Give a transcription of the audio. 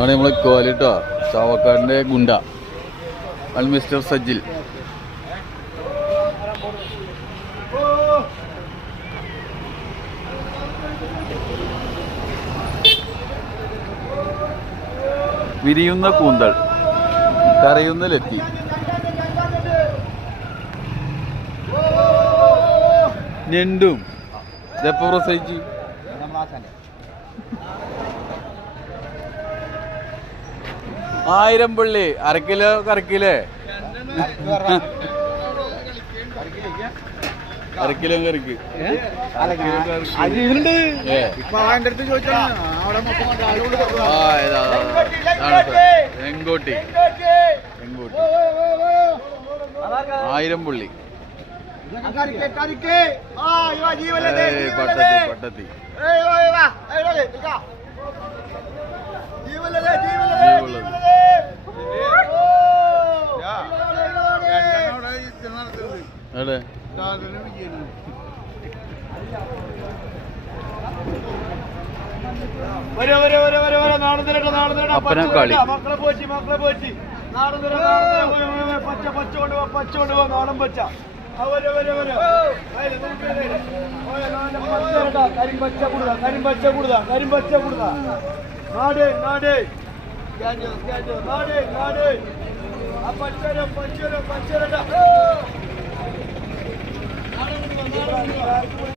ആണ് നമ്മളെ കോലിട്ടോ ചാവക്കാടിന്റെ ഗുണ്ട അൽ മിസ്റ്റർ സജിൽ. വിരിയുന്ന കൂന്തൽ, കരയുന്ന ലത്തി. ഞണ്ടും ഇതെപ്പോ പ്രസവിച്ചു? 1000 പള്ളി, 1/2 കിലോ കറക്കില്ലേ? 1/2 കിലോ കറിക്ക് എങ്കോട്ടി 1000 പുള്ളി. പട്ടത്തി എവിടെ അപ്പനക്കാളി മക്കളെ പോറ്റി പച്ച കൊണ്ടുപോ നാടൻ പച്ച കരിമ്പച്ച കൂടുക നാട് ആ പച്ചര